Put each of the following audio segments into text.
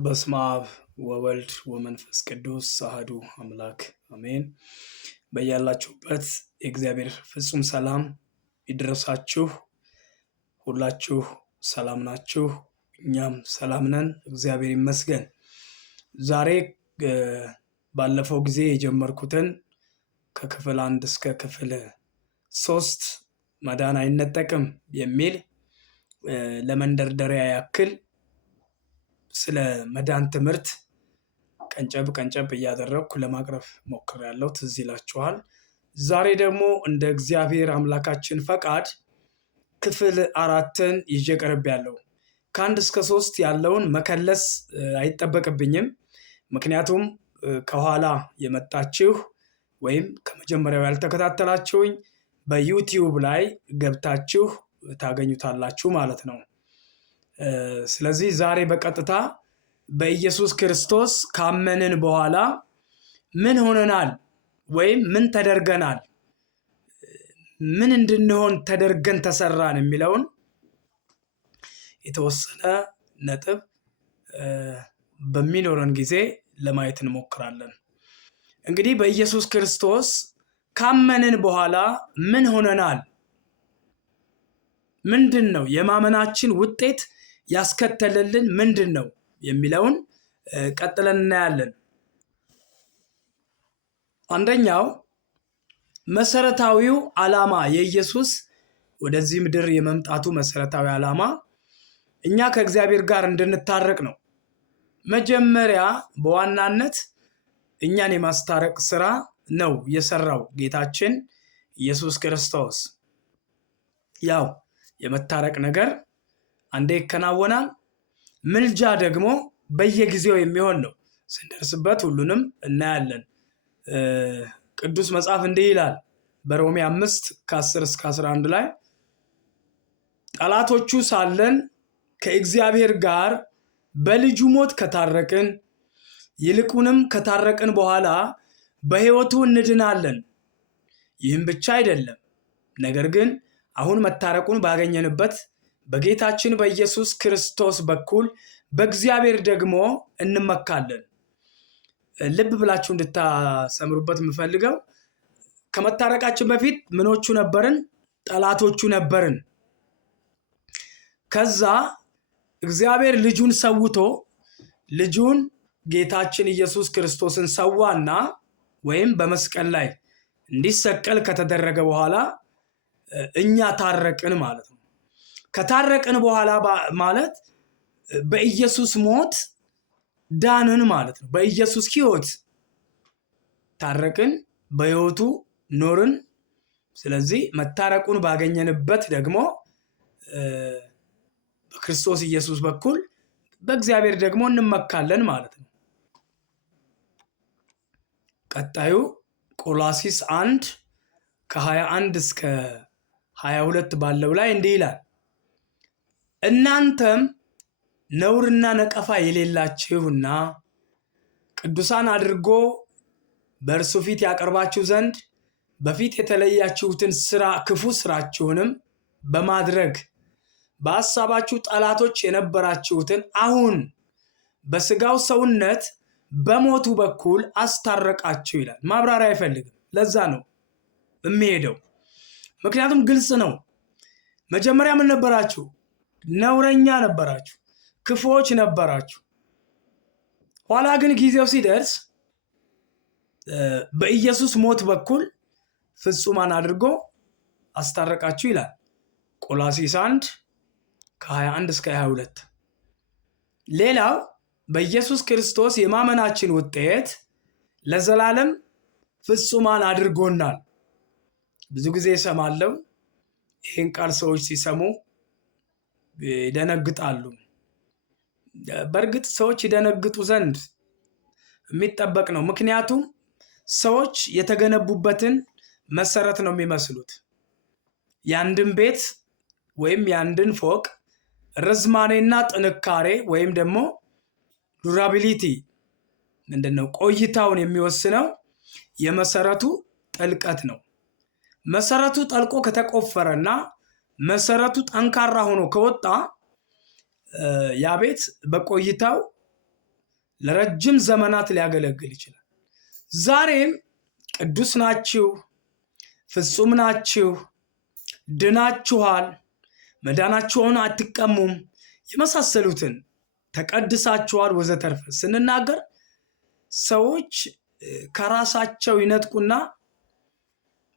በስመ አብ ወወልድ ወመንፈስ ቅዱስ አሐዱ አምላክ አሜን። በያላችሁበት የእግዚአብሔር ፍጹም ሰላም ይድረሳችሁ። ሁላችሁ ሰላም ናችሁ? እኛም ሰላም ነን፣ እግዚአብሔር ይመስገን። ዛሬ ባለፈው ጊዜ የጀመርኩትን ከክፍል 1 እስከ ክፍል 3 መዳን አይነጠቅም የሚል ለመንደርደሪያ ያክል ስለ መዳን ትምህርት ቀንጨብ እያደረግኩ ለማቅረብ ሞክሬያለሁ። ትዝ ይላችኋል። ዛሬ ደግሞ እንደ እግዚአብሔር አምላካችን ፈቃድ ክፍል 4ን ይዤ ቀርቤያለሁ። ከ1 እስከ 3 ያለውን መከለስ አይጠበቅብኝም። ምክንያቱም ከኋላ የመጣችሁ ወይም ከመጀመሪያው ያልተከታተላችሁኝ በዩቲዩብ ላይ ገብታችሁ ታገኙታላችሁ ማለት ነው። ስለዚህ ዛሬ በቀጥታ በኢየሱስ ክርስቶስ ካመንን በኋላ ምን ሆነናል ወይም ምን ተደርገናል፣ ምን እንድንሆን ተደርገን ተሰራን የሚለውን የተወሰነ ነጥብ በሚኖረን ጊዜ ለማየት እንሞክራለን። እንግዲህ በኢየሱስ ክርስቶስ ካመንን በኋላ ምን ሆነናል፣ ምንድን ነው የማመናችን ውጤት ያስከተለልን ምንድን ነው የሚለውን ቀጥለን እናያለን። አንደኛው መሰረታዊው ዓላማ የኢየሱስ ወደዚህ ምድር የመምጣቱ መሰረታዊ ዓላማ እኛ ከእግዚአብሔር ጋር እንድንታረቅ ነው። መጀመሪያ በዋናነት እኛን የማስታረቅ ስራ ነው የሰራው ጌታችን ኢየሱስ ክርስቶስ። ያው የመታረቅ ነገር አንዴ ይከናወናል። ምልጃ ደግሞ በየጊዜው የሚሆን ነው። ስንደርስበት ሁሉንም እናያለን። ቅዱስ መጽሐፍ እንዲህ ይላል በሮሜ 5 ከ10 እስከ 11 ላይ ጠላቶቹ ሳለን ከእግዚአብሔር ጋር በልጁ ሞት ከታረቅን ይልቁንም ከታረቅን በኋላ በሕይወቱ እንድናለን። ይህም ብቻ አይደለም፣ ነገር ግን አሁን መታረቁን ባገኘንበት በጌታችን በኢየሱስ ክርስቶስ በኩል በእግዚአብሔር ደግሞ እንመካለን። ልብ ብላችሁ እንድታሰምሩበት የምፈልገው ከመታረቃችን በፊት ምኖቹ ነበርን? ጠላቶቹ ነበርን። ከዛ እግዚአብሔር ልጁን ሰውቶ ልጁን ጌታችን ኢየሱስ ክርስቶስን ሰዋና ወይም በመስቀል ላይ እንዲሰቀል ከተደረገ በኋላ እኛ ታረቅን ማለት ነው። ከታረቅን በኋላ ማለት በኢየሱስ ሞት ዳንን ማለት ነው። በኢየሱስ ሕይወት ታረቅን፣ በሕይወቱ ኖርን። ስለዚህ መታረቁን ባገኘንበት ደግሞ በክርስቶስ ኢየሱስ በኩል በእግዚአብሔር ደግሞ እንመካለን ማለት ነው። ቀጣዩ ቆላሲስ 1 ከ21 እስከ 22 ባለው ላይ እንዲህ ይላል፣ እናንተም ነውርና ነቀፋ የሌላችሁና ቅዱሳን አድርጎ በእርሱ ፊት ያቀርባችሁ ዘንድ በፊት የተለያችሁትን ክፉ ስራችሁንም በማድረግ በሐሳባችሁ ጠላቶች የነበራችሁትን አሁን በስጋው ሰውነት በሞቱ በኩል አስታረቃችሁ ይላል። ማብራሪያ አይፈልግም። ለዛ ነው የሚሄደው፣ ምክንያቱም ግልጽ ነው። መጀመሪያ ምን ነበራችሁ? ነውረኛ ነበራችሁ፣ ክፉዎች ነበራችሁ። ኋላ ግን ጊዜው ሲደርስ በኢየሱስ ሞት በኩል ፍጹማን አድርጎ አስታረቃችሁ ይላል ቆላሲስ 1 ከ21 እስከ 22። ሌላው በኢየሱስ ክርስቶስ የማመናችን ውጤት ለዘላለም ፍጹማን አድርጎናል። ብዙ ጊዜ እሰማለሁ፣ ይህን ቃል ሰዎች ሲሰሙ ይደነግጣሉ። በእርግጥ ሰዎች ይደነግጡ ዘንድ የሚጠበቅ ነው። ምክንያቱም ሰዎች የተገነቡበትን መሰረት ነው የሚመስሉት። የአንድን ቤት ወይም የአንድን ፎቅ ርዝማኔና ጥንካሬ ወይም ደግሞ ዱራቢሊቲ ምንድነው ቆይታውን የሚወስነው የመሰረቱ ጥልቀት ነው። መሰረቱ ጠልቆ ከተቆፈረና መሰረቱ ጠንካራ ሆኖ ከወጣ ያ ቤት በቆይታው ለረጅም ዘመናት ሊያገለግል ይችላል። ዛሬም ቅዱስ ናችሁ፣ ፍጹም ናችሁ፣ ድናችኋል፣ መዳናችሁን አትቀሙም የመሳሰሉትን ተቀድሳችኋል ወዘተርፈ ስንናገር ሰዎች ከራሳቸው ይነጥቁና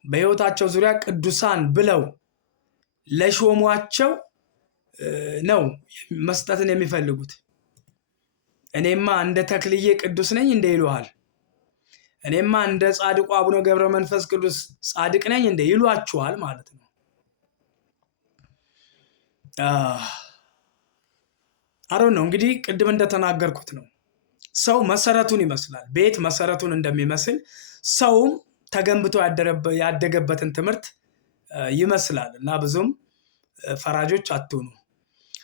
በሕይወታቸው ዙሪያ ቅዱሳን ብለው ለሾሟቸው ነው መስጠትን የሚፈልጉት። እኔማ እንደ ተክልዬ ቅዱስ ነኝ እንደ ይሉሃል። እኔማ እንደ ጻድቁ አቡነ ገብረ መንፈስ ቅዱስ ጻድቅ ነኝ እንደ ይሏችኋል ማለት ነው። አሮን ነው እንግዲህ ቅድም እንደተናገርኩት ነው። ሰው መሰረቱን ይመስላል። ቤት መሰረቱን እንደሚመስል ሰውም ተገንብቶ ያደገበትን ትምህርት ይመስላል እና ብዙም ፈራጆች አትሁኑ።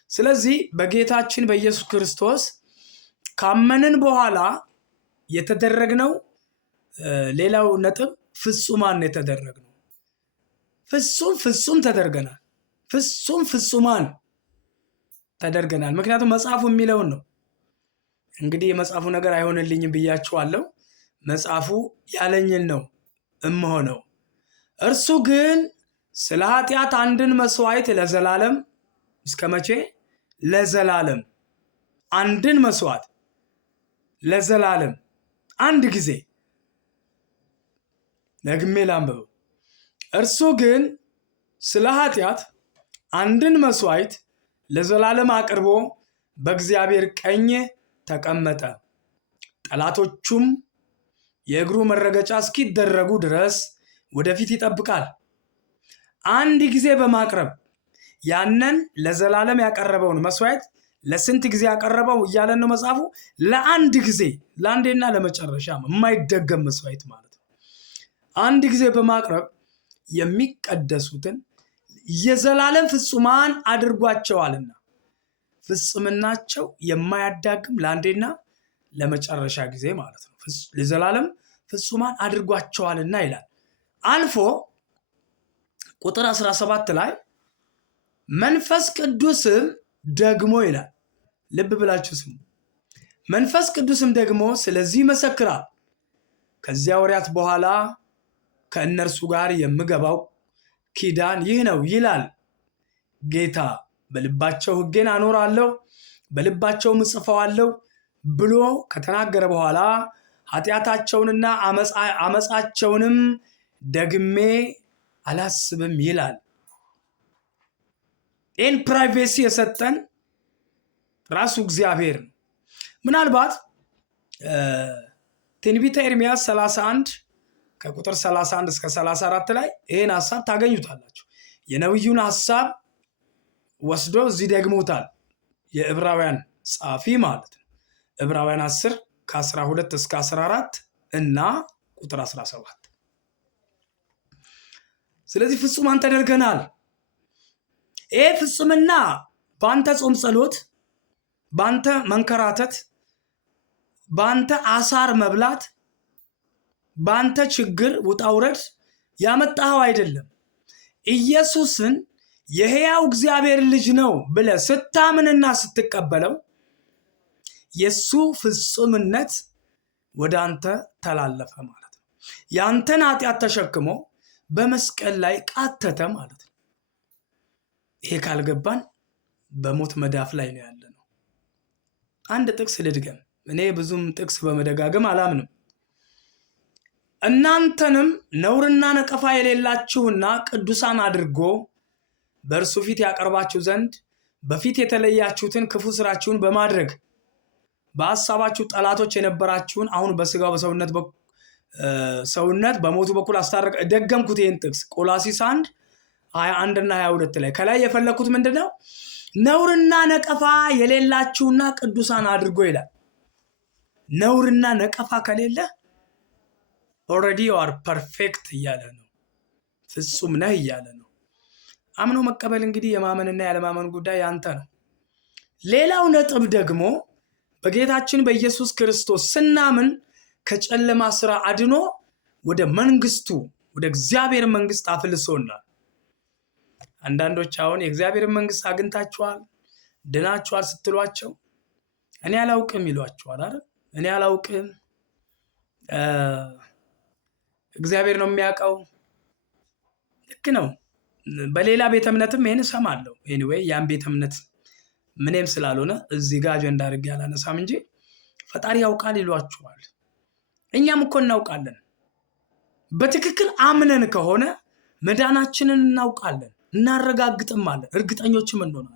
ስለዚህ በጌታችን በኢየሱስ ክርስቶስ ካመንን በኋላ የተደረግነው ሌላው ነጥብ ፍጹማን የተደረግነው። ፍጹም ተደርገናል። ፍጹማን ተደርገናል። ምክንያቱም መጽሐፉ የሚለውን ነው። እንግዲህ የመጽሐፉ ነገር አይሆንልኝም ብያችኋለሁ። መጽሐፉ ያለኝን ነው እምሆነው። እርሱ ግን ስለ ኃጢአት አንድን መስዋዕት ለዘላለም እስከ መቼ? ለዘላለም አንድን መስዋዕት ለዘላለም አንድ ጊዜ ደግሜ ላንብበው። እርሱ ግን ስለ ኃጢአት አንድን መስዋዕት ለዘላለም አቅርቦ በእግዚአብሔር ቀኝ ተቀመጠ፣ ጠላቶቹም የእግሩ መረገጫ እስኪደረጉ ድረስ ወደፊት ይጠብቃል። አንድ ጊዜ በማቅረብ ያንን ለዘላለም ያቀረበውን መስዋዕት ለስንት ጊዜ ያቀረበው እያለን ነው መጽሐፉ? ለአንድ ጊዜ፣ ለአንዴና ለመጨረሻ የማይደገም መስዋዕት ማለት ነው። አንድ ጊዜ በማቅረብ የሚቀደሱትን የዘላለም ፍጹማን አድርጓቸዋልና ፍጽምናቸው የማያዳግም ለአንዴና ለመጨረሻ ጊዜ ማለት ነው። ለዘላለም ፍጹማን አድርጓቸዋልና ይላል። አልፎ ቁጥር 17 ላይ መንፈስ ቅዱስም ደግሞ ይላል። ልብ ብላችሁ ስሙ። መንፈስ ቅዱስም ደግሞ ስለዚህ ይመሰክራል፣ ከዚያ ወራት በኋላ ከእነርሱ ጋር የምገባው ኪዳን ይህ ነው ይላል ጌታ። በልባቸው ሕጌን አኖራለሁ፣ በልባቸውም እጽፈዋለሁ ብሎ ከተናገረ በኋላ ኃጢአታቸውንና አመፃቸውንም ደግሜ አላስብም ይላል። ይህን ፕራይቬሲ የሰጠን ራሱ እግዚአብሔር ነው። ምናልባት ትንቢተ ኤርምያስ 31 ከቁጥር 31 እስከ 34 ላይ ይህን ሀሳብ ታገኙታላችሁ። የነብዩን ሀሳብ ወስዶ እዚህ ደግሞታል የዕብራውያን ጻፊ ማለት ነው። ዕብራውያን 10 ከ12 እስከ 14 እና ቁጥር 17። ስለዚህ ፍጹማን ተደርገናል። ይሄ ፍጹምና በአንተ ጾም ጸሎት፣ በአንተ መንከራተት፣ በአንተ አሳር መብላት፣ በአንተ ችግር ውጣውረድ ያመጣኸው አይደለም። ኢየሱስን የሕያው እግዚአብሔር ልጅ ነው ብለህ ስታምንና ስትቀበለው የሱ ፍጹምነት ወደ አንተ ተላለፈ ማለት ነው። ያንተን ኃጢአት ተሸክሞ በመስቀል ላይ ቃተተ ማለት ነው። ይሄ ካልገባን በሞት መዳፍ ላይ ነው ያለነው። አንድ ጥቅስ ልድገም። እኔ ብዙም ጥቅስ በመደጋገም አላምንም። እናንተንም ነውርና ነቀፋ የሌላችሁና ቅዱሳን አድርጎ በእርሱ ፊት ያቀርባችሁ ዘንድ በፊት የተለያችሁትን ክፉ ስራችሁን በማድረግ በሐሳባችሁ ጠላቶች የነበራችሁን አሁን በስጋው በሰውነት በሞቱ በኩል አስታረቀ። ደገምኩት ይህን ጥቅስ ቆላሲስ 1 21 እና 22 ላይ ከላይ የፈለኩት ምንድነው? ነውርና ነቀፋ የሌላችሁና ቅዱሳን አድርጎ ይላል። ነውርና ነቀፋ ከሌለ ኦልሬዲ ዩ አር ፐርፌክት እያለ ነው። ፍጹም ነህ እያለ ነው። አምኖ መቀበል እንግዲህ የማመንና ያለማመን ጉዳይ ያንተ ነው። ሌላው ነጥብ ደግሞ በጌታችን በኢየሱስ ክርስቶስ ስናምን ከጨለማ ስራ አድኖ ወደ መንግስቱ ወደ እግዚአብሔር መንግስት አፍልሶናል። አንዳንዶች አሁን የእግዚአብሔር መንግስት አግኝታችኋል፣ ድናችኋል ስትሏቸው እኔ አላውቅም ይሏችኋል አይደል? እኔ አላውቅም፣ እግዚአብሔር ነው የሚያውቀው። ልክ ነው። በሌላ ቤተ እምነትም ይሄን እሰማለሁ። ኤኒዌይ ያን ቤተ እምነት ምንም ስላልሆነ እዚህ ጋር አጀንዳ አድርጌ አላነሳም እንጂ ፈጣሪ ያውቃል ይሏችኋል። እኛም እኮ እናውቃለን። በትክክል አምነን ከሆነ መዳናችንን እናውቃለን፣ እናረጋግጥማለን፣ እርግጠኞችም እንሆናለን።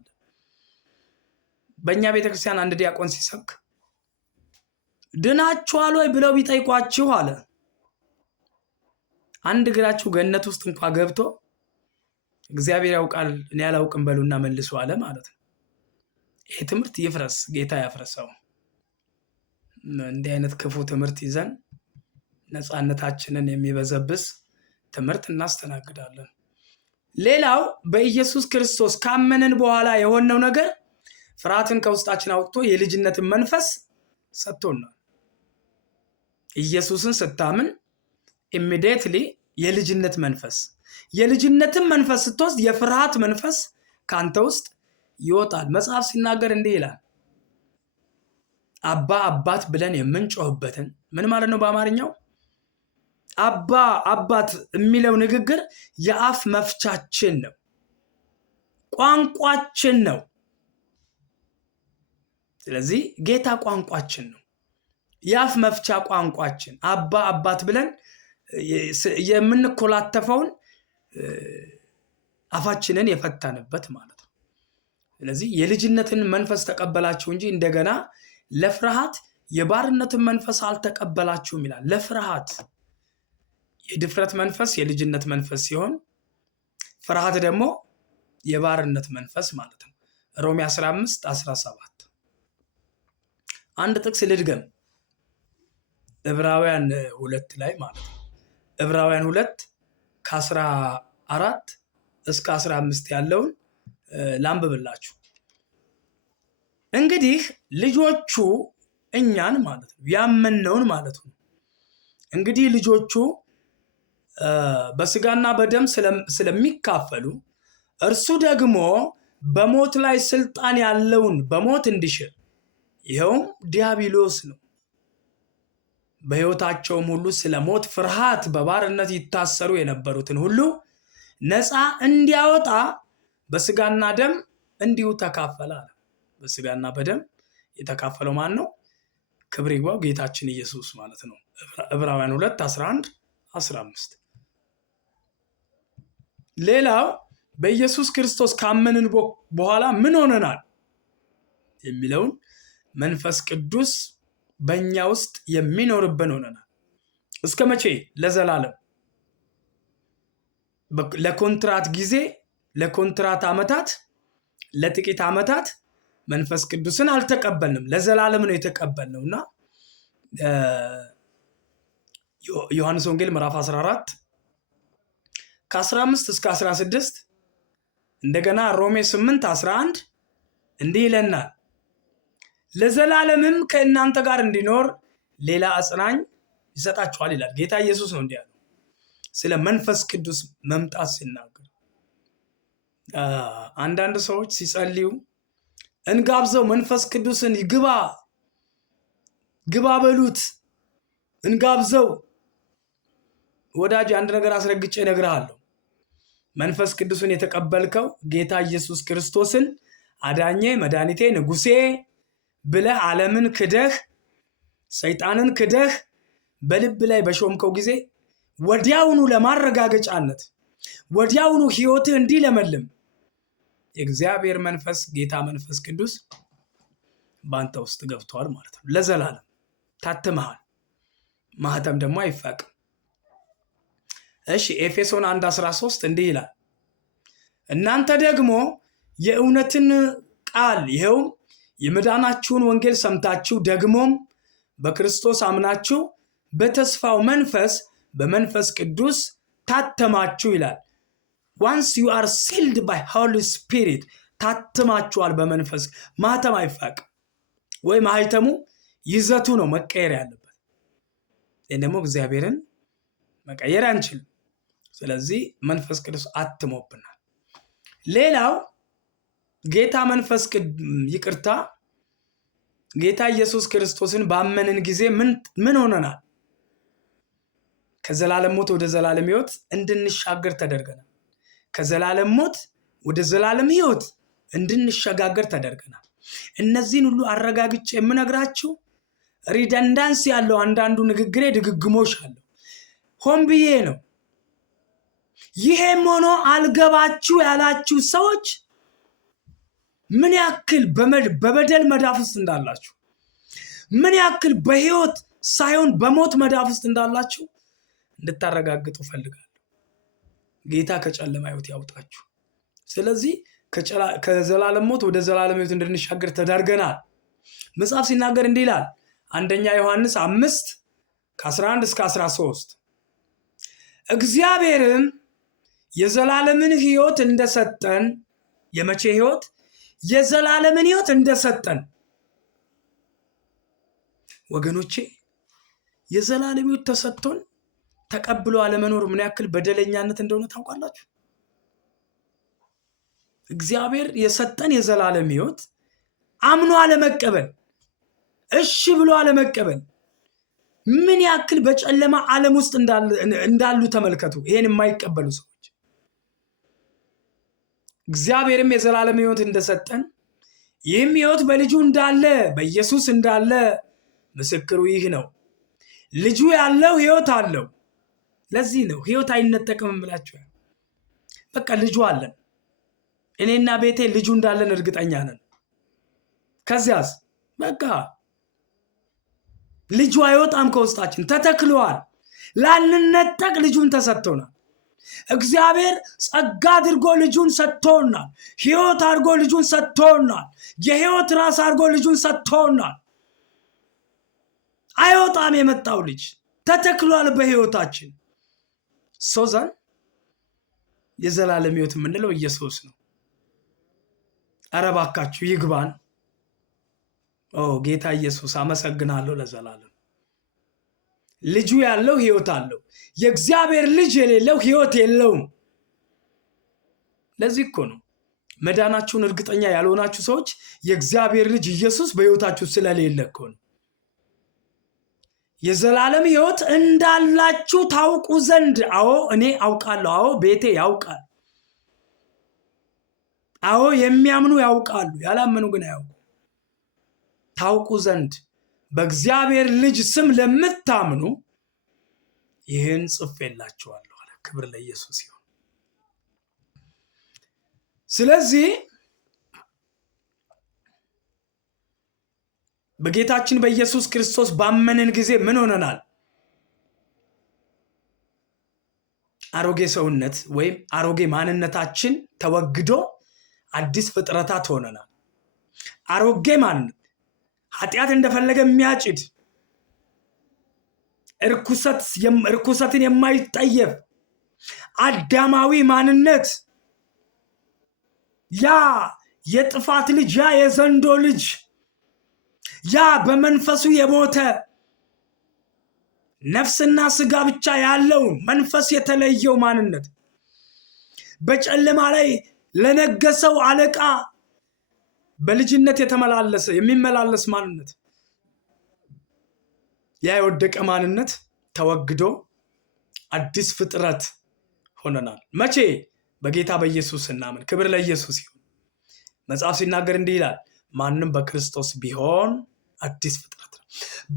በእኛ ቤተክርስቲያን አንድ ዲያቆን ሲሰብክ ድናችኋል ወይ ብለው ቢጠይቋችሁ አለ፣ አንድ እግራችሁ ገነት ውስጥ እንኳ ገብቶ እግዚአብሔር ያውቃል እኔ አላውቅም በሉና መልሱ አለ ማለት ነው። ይሄ ትምህርት ይፍረስ፣ ጌታ ያፍረሰው። እንዲህ አይነት ክፉ ትምህርት ይዘን ነፃነታችንን የሚበዘብስ ትምህርት እናስተናግዳለን። ሌላው በኢየሱስ ክርስቶስ ካመንን በኋላ የሆነው ነገር ፍርሃትን ከውስጣችን አውጥቶ የልጅነትን መንፈስ ሰጥቶናል። ኢየሱስን ስታምን ኢሚዲየትሊ የልጅነትን መንፈስ ስትወስድ የፍርሃት መንፈስ ካንተ ውስጥ ይወጣል። መጽሐፍ ሲናገር እንዲህ ይላል፣ አባ አባት ብለን የምንጮህበትን ምን ማለት ነው? በአማርኛው አባ አባት የሚለው ንግግር የአፍ መፍቻችን ነው፣ ቋንቋችን ነው። ስለዚህ ጌታ ቋንቋችን ነው፣ የአፍ መፍቻ ቋንቋችን። አባ አባት ብለን የምንኮላተፈውን አፋችንን የፈታንበት ማለት ነው። ስለዚህ የልጅነትን መንፈስ ተቀበላችሁ እንጂ እንደገና ለፍርሃት የባርነትን መንፈስ አልተቀበላችሁም ይላል። ለፍርሃት የድፍረት መንፈስ የልጅነት መንፈስ ሲሆን ፍርሃት ደግሞ የባርነት መንፈስ ማለት ነው። ሮሜ 15:17 አንድ ጥቅስ ልድገም። ዕብራውያን 2 ላይ ማለት ነው። ዕብራውያን 2 ከ14 እስከ 15 ያለውን ላንብብላችሁ። እንግዲህ ልጆቹ እኛን ማለት ነው ያመነውን ማለት ነው። እንግዲህ ልጆቹ በስጋና በደም ስለሚካፈሉ እርሱ ደግሞ በሞት ላይ ስልጣን ያለውን በሞት እንዲሽር ይኸውም ዲያብሎስ ነው። በሕይወታቸውም ሁሉ ስለ ሞት ፍርሃት በባርነት ይታሰሩ የነበሩትን ሁሉ ነፃ እንዲያወጣ በስጋና ደም እንዲሁ ተካፈለ አለ። በስጋና በደም የተካፈለው ማን ነው? ክብር ይግባው ጌታችን ኢየሱስ ማለት ነው። ዕብራውያን 2:11-15 ሌላው በኢየሱስ ክርስቶስ ካመንን በኋላ ምን ሆነናል የሚለውን መንፈስ ቅዱስ በእኛ ውስጥ የሚኖርብን ሆነናል። እስከ መቼ? ለዘላለም። ለኮንትራት ጊዜ፣ ለኮንትራት ዓመታት፣ ለጥቂት ዓመታት መንፈስ ቅዱስን አልተቀበልንም፣ ለዘላለም ነው የተቀበልነው እና ዮሐንስ ወንጌል ምዕራፍ 14 ከ15 እስከ 16 እንደገና ሮሜ 8:11 እንዲህ ይለናል፣ ለዘላለምም ከእናንተ ጋር እንዲኖር ሌላ አጽናኝ ይሰጣችኋል ይላል። ጌታ ኢየሱስ ነው እንዲህ ያለው ስለ መንፈስ ቅዱስ መምጣት ሲናገር። አንዳንድ ሰዎች ሲጸልዩ እንጋብዘው፣ መንፈስ ቅዱስን ግባ በሉት፣ እንጋብዘው። ወዳጅ አንድ ነገር አስረግጬ እነግርሃለሁ። መንፈስ ቅዱስን የተቀበልከው ጌታ ኢየሱስ ክርስቶስን አዳኜ፣ መድኃኒቴ፣ ንጉሴ ብለህ ዓለምን ክደህ ሰይጣንን ክደህ በልብ ላይ በሾምከው ጊዜ ወዲያውኑ ለማረጋገጫነት ወዲያውኑ ሕይወትህ እንዲለመልም የእግዚአብሔር መንፈስ ጌታ መንፈስ ቅዱስ በአንተ ውስጥ ገብቷል ማለት ነው። ለዘላለም ታትመሃል። ማህተም ደግሞ አይፋቅም። እሺ ኤፌሶን 1:13 እንዲህ ይላል፣ እናንተ ደግሞ የእውነትን ቃል ይኸውም የመዳናችሁን ወንጌል ሰምታችሁ ደግሞም በክርስቶስ አምናችሁ በተስፋው መንፈስ በመንፈስ ቅዱስ ታተማችሁ ይላል። once you are sealed by Holy Spirit ታትማችኋል በመንፈስ። ማህተም አይፋቅም ወይ ማህተሙ ይዘቱ ነው መቀየር ያለበት። ይህ ደግሞ እግዚአብሔርን መቀየር አንችልም። ስለዚህ መንፈስ ቅዱስ አትሞብናል። ሌላው ጌታ መንፈስ ጌታ ኢየሱስ ክርስቶስን ባመንን ጊዜ ምን ሆነናል? ከዘላለም ሞት ወደ ዘላለም ሕይወት እንድንሻገር ተደርገናል። ከዘላለም ሞት ወደ ዘላለም ሕይወት እንድንሸጋገር ተደርገናል። እነዚህን ሁሉ አረጋግጬ የምነግራችሁ ሪደንዳንስ ያለው አንዳንዱ ንግግሬ ድግግሞሽ አለው፣ ሆን ብዬ ነው። ይሄም ሆኖ አልገባችሁ ያላችሁ ሰዎች ምን ያክል በበደል መዳፍ ውስጥ እንዳላችሁ፣ ምን ያክል በሕይወት ሳይሆን በሞት መዳፍ ውስጥ እንዳላችሁ እንድታረጋግጡ ፈልጋለሁ። ጌታ ከጨለማ ሕይወት ያውጣችሁ። ስለዚህ ከዘላለም ሞት ወደ ዘላለም ሕይወት እንድንሻገር ተዳርገናል። መጽሐፍ ሲናገር እንዲህ ይላል። አንደኛ ዮሐንስ 5:11-13 እግዚአብሔርም የዘላለምን ሕይወት እንደሰጠን፣ የመቼ ሕይወት? የዘላለምን ሕይወት እንደሰጠን። ወገኖቼ የዘላለም ሕይወት ተሰጥቶን ተቀብሎ አለመኖር ምን ያክል በደለኛነት እንደሆነ ታውቃላችሁ? እግዚአብሔር የሰጠን የዘላለም ሕይወት አምኖ አለመቀበል፣ እሺ ብሎ አለመቀበል ምን ያክል በጨለማ ዓለም ውስጥ እንዳሉ ተመልከቱ። ይሄን የማይቀበሉ ሰዎች እግዚአብሔርም የዘላለም ሕይወት እንደሰጠን ይህም ሕይወት በልጁ እንዳለ በኢየሱስ እንዳለ ምስክሩ ይህ ነው። ልጁ ያለው ሕይወት አለው። ለዚህ ነው ሕይወት አይነጠቅም እምላችሁ። በቃ ልጁ አለን። እኔና ቤቴ ልጁ እንዳለን እርግጠኛ ነን። ከዚያስ በቃ ልጁ አይወጣም ከውስጣችን፣ ተተክሏል። ላንነጠቅ ልጁን ተሰጥቶናል። እግዚአብሔር ጸጋ አድርጎ ልጁን ሰጥቶናል። ሕይወት አድርጎ ልጁን ሰጥቶናል። የሕይወት ራስ አድርጎ ልጁን ሰጥቶናል። አይወጣም የመጣው ልጅ ተተክሏል በሕይወታችን። ሶዘን የዘላለም ሕይወት የምንለው ኢየሱስ ነው። ኧረ እባካችሁ ይግባን። ጌታ ኢየሱስ አመሰግናለሁ ለዘላለም። ልጁ ያለው ሕይወት አለው። የእግዚአብሔር ልጅ የሌለው ሕይወት የለውም። ለዚህ እኮ ነው መዳናችሁን እርግጠኛ ያልሆናችሁ ሰዎች የእግዚአብሔር ልጅ ኢየሱስ በሕይወታችሁ ስለሌለ እኮ ነው። የዘላለም ሕይወት እንዳላችሁ ታውቁ ዘንድ። አዎ እኔ አውቃለሁ። አዎ ቤቴ ያውቃል። አዎ የሚያምኑ ያውቃሉ፣ ያላመኑ ግን አያውቁ። ታውቁ ዘንድ በእግዚአብሔር ልጅ ስም ለምታምኑ ይህን ጽፌላችኋለሁ አለ። ክብር ለኢየሱስ ይሁን። ስለዚህ በጌታችን በኢየሱስ ክርስቶስ ባመንን ጊዜ ምን ሆነናል? አሮጌ ሰውነት ወይም አሮጌ ማንነታችን ተወግዶ አዲስ ፍጥረታት ሆነናል። አሮጌ ማንነት ኃጢአት እንደፈለገ የሚያጭድ እርኩሰትን የማይጠየፍ አዳማዊ ማንነት፣ ያ የጥፋት ልጅ፣ ያ የዘንዶ ልጅ፣ ያ በመንፈሱ የሞተ ነፍስና ስጋ ብቻ ያለው መንፈስ የተለየው ማንነት፣ በጨለማ ላይ ለነገሰው አለቃ በልጅነት የሚመላለስ ማንነት፣ ያ የወደቀ ማንነት ተወግዶ አዲስ ፍጥረት ሆነናል። መቼ? በጌታ በኢየሱስ እናምን። ክብር ለኢየሱስ ይሁን። መጽሐፍ ሲናገር እንዲህ ይላል፣ ማንም በክርስቶስ ቢሆን አዲስ ፍጥረት ነው።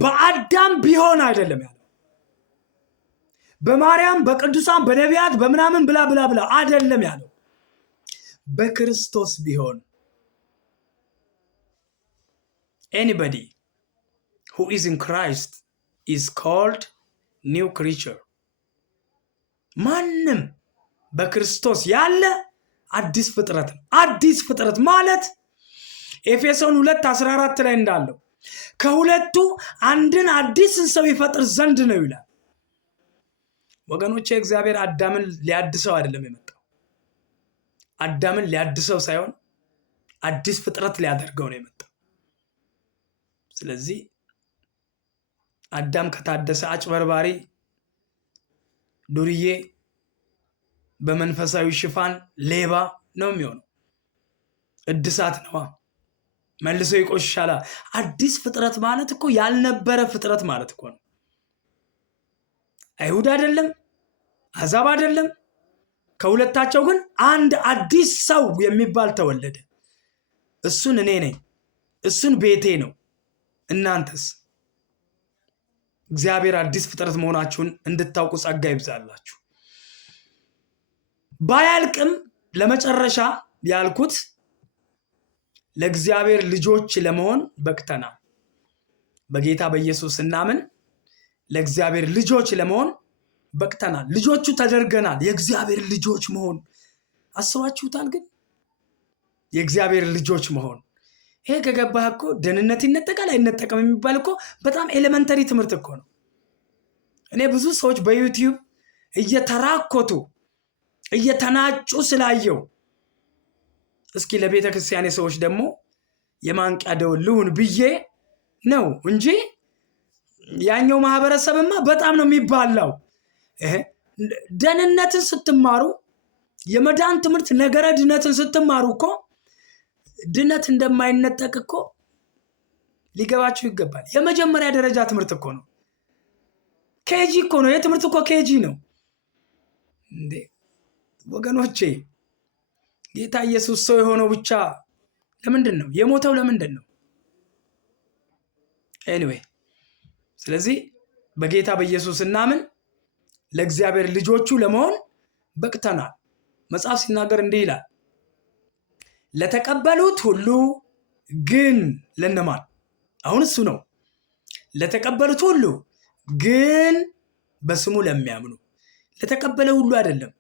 በአዳም ቢሆን አይደለም ያለው፣ በማርያም በቅዱሳን በነቢያት በምናምን ብላ ብላ ብላ አይደለም ያለው፣ በክርስቶስ ቢሆን። anybody who is in Christ is called new creature. ማንም በክርስቶስ ያለ አዲስ ፍጥረት ነው። አዲስ ፍጥረት ማለት ኤፌሶን 2:14 ላይ እንዳለው ከሁለቱ አንድን አዲስን ሰው ይፈጥር ዘንድ ነው ይላል። ወገኖቼ እግዚአብሔር አዳምን ሊያድሰው አይደለም የመጣው። አዳምን ሊያድሰው ሳይሆን አዲስ ፍጥረት ሊያደርገው ነው የመጣው። ስለዚህ አዳም ከታደሰ አጭበርባሪ፣ ዱርዬ፣ በመንፈሳዊ ሽፋን ሌባ ነው የሚሆነው። እድሳት ነዋ። መልሶ ይቆሽሻል። አዲስ ፍጥረት ማለት እኮ ያልነበረ ፍጥረት ማለት እኮ ነው። አይሁድ አይደለም፣ አሕዛብ አይደለም። ከሁለታቸው ግን አንድ አዲስ ሰው የሚባል ተወለደ። እሱን እኔ ነኝ፣ እሱን ቤቴ ነው። እናንተስ? እግዚአብሔር አዲስ ፍጥረት መሆናችሁን እንድታውቁ ጸጋ ይብዛላችሁ። ባያልቅም ለመጨረሻ ያልኩት ለእግዚአብሔር ልጆች ለመሆን በቅተናል። በጌታ በኢየሱስ እናምን ለእግዚአብሔር ልጆች ለመሆን በቅተናል። ልጆቹ ተደርገናል። የእግዚአብሔር ልጆች መሆን አስባችሁታል? ግን የእግዚአብሔር ልጆች መሆን ይሄ ከገባህ እኮ ደህንነት ይነጠቃል አይነጠቅም የሚባል እኮ በጣም ኤሌመንተሪ ትምህርት እኮ ነው። እኔ ብዙ ሰዎች በዩቲዩብ እየተራኮቱ እየተናጩ ስላየው እስኪ ለቤተ ክርስቲያኔ ሰዎች ደግሞ የማንቂያ ደወል ልሁን ብዬ ነው እንጂ ያኛው ማህበረሰብማ በጣም ነው የሚባላው። ደህንነትን ስትማሩ የመዳን ትምህርት ነገረ ድነትን ስትማሩ እኮ ድነት እንደማይነጠቅ እኮ ሊገባችሁ ይገባል። የመጀመሪያ ደረጃ ትምህርት እኮ ነው። ኬጂ እኮ ነው። የትምህርት እኮ ኬጂ ነው እንዴ ወገኖቼ። ጌታ ኢየሱስ ሰው የሆነው ብቻ ለምንድን ነው የሞተው? ለምንድን ነው? ኤኒዌይ ስለዚህ በጌታ በኢየሱስ እናምን ለእግዚአብሔር ልጆቹ ለመሆን በቅተናል። መጽሐፍ ሲናገር እንዲህ ይላል፣ ለተቀበሉት ሁሉ ግን ለነማን? አሁን እሱ ነው። ለተቀበሉት ሁሉ ግን በስሙ ለሚያምኑ። ለተቀበለ ሁሉ አይደለም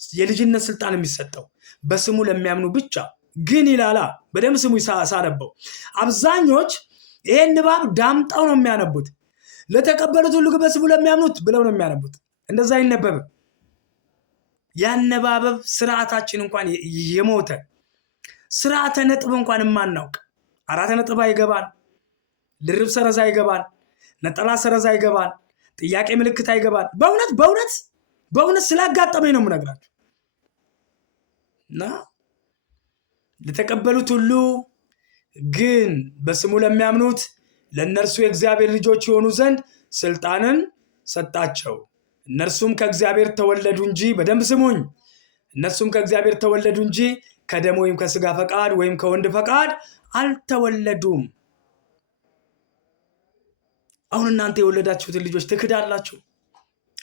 የልጅነት ስልጣን የሚሰጠው፣ በስሙ ለሚያምኑ ብቻ ግን ይላላ። በደንብ ስሙ ሳነበው። አብዛኞች ይሄን ንባብ ዳምጠው ነው የሚያነቡት። ለተቀበሉት ሁሉ ግን በስሙ ለሚያምኑት ብለው ነው የሚያነቡት። እንደዛ አይነበብም። ያነባበብ ስርዓታችን እንኳን የሞተ ስርዓተ ነጥብ እንኳን የማናውቅ አራተ ነጥብ አይገባን፣ ድርብ ሰረዛ አይገባን፣ ነጠላ ሰረዛ አይገባን፣ ጥያቄ ምልክት አይገባን። በእውነት ስላጋጠመኝ ነው የምነግራችሁ። እና ለተቀበሉት ሁሉ ግን በስሙ ለሚያምኑት ለእነርሱ የእግዚአብሔር ልጆች የሆኑ ዘንድ ስልጣንን ሰጣቸው። እነርሱም ከእግዚአብሔር ተወለዱ እንጂ፣ በደንብ ስሙኝ፣ እነርሱም ከእግዚአብሔር ተወለዱ እንጂ ከደም ወይም ከስጋ ፈቃድ ወይም ከወንድ ፈቃድ አልተወለዱም። አሁን እናንተ የወለዳችሁትን ልጆች ትክዳላችሁ?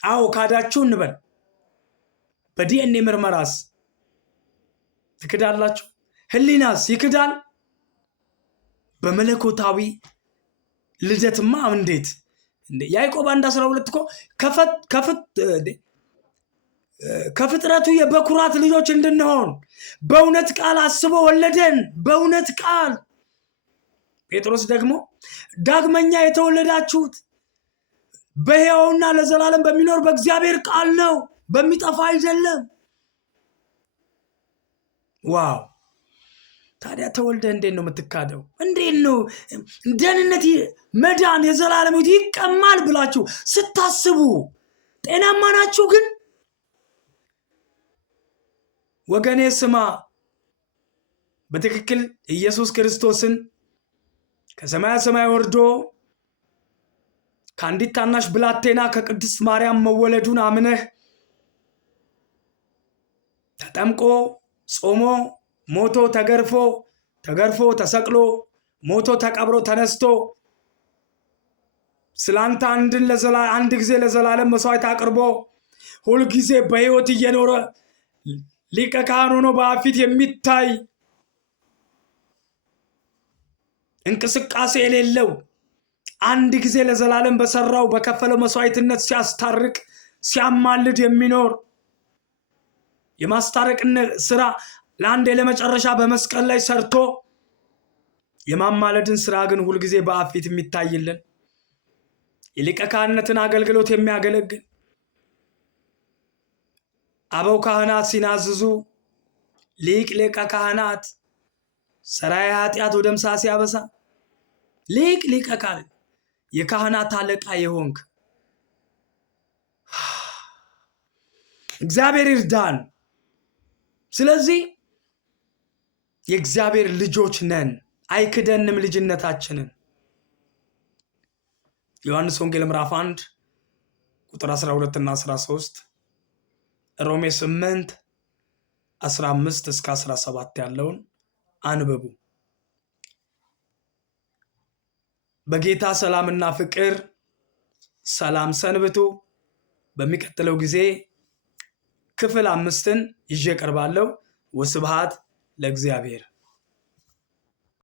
አዎ ካዳችሁ እንበል። በዲኤንኤ ምርመራስ ትክዳላችሁ? ህሊናስ ይክዳል? በመለኮታዊ ልደትማ እንዴት ያዕቆብ 1:12 እኮ ከፍጥረቱ የበኩራት ልጆች እንድንሆን በእውነት ቃል አስቦ ወለደን። በእውነት ቃል። ጴጥሮስ ደግሞ ዳግመኛ የተወለዳችሁት በሕያውና ለዘላለም በሚኖር በእግዚአብሔር ቃል ነው፣ በሚጠፋ አይደለም። ዋው! ታዲያ ተወልደ እንዴት ነው የምትካደው? እንዴት ነው ደህንነት መዳን የዘላለም ሕይወት ይቀማል ብላችሁ ስታስቡ ጤናማ ናችሁ? ግን ወገኔ ስማ፣ በትክክል ኢየሱስ ክርስቶስን ከሰማያ ሰማይ ወርዶ ከአንዲት ታናሽ ብላቴና ከቅድስት ማርያም መወለዱን አምነህ ተጠምቆ ጾሞ ሞቶ ተገርፎ ተሰቅሎ ሞቶ ተቀብሮ ተነስቶ ስላንተ አንድ ጊዜ ለዘላለም መስዋዕት አቅርቦ ሁልጊዜ በሕይወት እየኖረ ሊቀ ካህን ሆኖ በአብ ፊት የሚታይ እንቅስቃሴ የሌለው አንድ ጊዜ ለዘላለም በሰራው በከፈለው መስዋዕትነት ሲያስታርቅ ሲያማልድ የሚኖር የማስታረቅነት ስራ ለአንድ ለመጨረሻ በመስቀል ላይ ሰርቶ የማማለድን ስራ ግን ሁልጊዜ በአብ ፊት የሚታይልን የሊቀ ካህንነትን አገልግሎት የሚያገለግል አበው ካህናት ሲናዝዙ ሊቀ ካህናት ሰራይ ኃጢአት ወደምሳ ሲያበሳ ሊቀ ካህን የካህናት አለቃ የሆንክ እግዚአብሔር ይርዳን። ስለዚህ የእግዚአብሔር ልጆች ነን አይክደንም ልጅነታችንን። ዮሐንስ ወንጌል ምዕራፍ 1 ቁጥር 12 እና 13፣ ሮሜ 8 15 እስከ 17 ያለውን አንብቡ። በጌታ ሰላምና ፍቅር ሰላም ሰንብቱ። በሚቀጥለው ጊዜ ክፍል 5ን ይዤ ቀርባለሁ። ወስብሐት ለእግዚአብሔር።